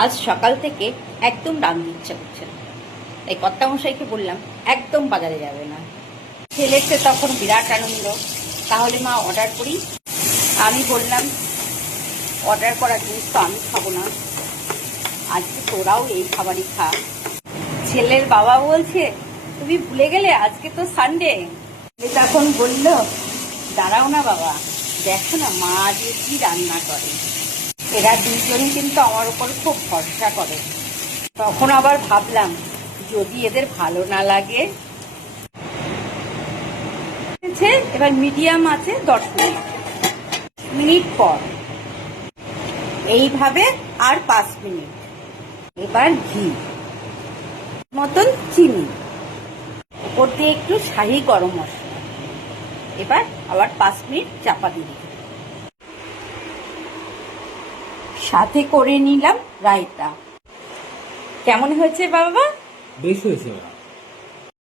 আজ সকাল থেকে একদম রাঁধতে ইচ্ছা করছে না, তাই কর্তামশাইকে বললাম একদম বাজারে যাবে না। ছেলেতে তখন বিরাট আনন্দ, তাহলে মা অর্ডার করি। আমি বললাম অর্ডার করা জিনিস তো আমি খাবো না, আজকে তোরাও এই খাবারই খা। ছেলের বাবা বলছে তুমি ভুলে গেলে আজকে তো সানডে। তখন বলল দাঁড়াও না বাবা, দেখো না মা আজকে কি রান্না করে। এরা দুজনই কিন্তু আমার উপর খুব ভরসা করে। তখন আবার ভাবলাম যদি এদের ভালো না লাগে। এবার মিডিয়াম আছে 10 মিনিট পর এইভাবে আর 5 মিনিট। এবার ঘি মতন চিনি, উপর দিয়ে একটু শাহি গরম মশলা। এবার আবার 5 মিনিট চাপা দিয়ে দিই। সাথে করে নিলাম রায়তা। কেমন হয়েছে বাবা? বেশ হয়েছে।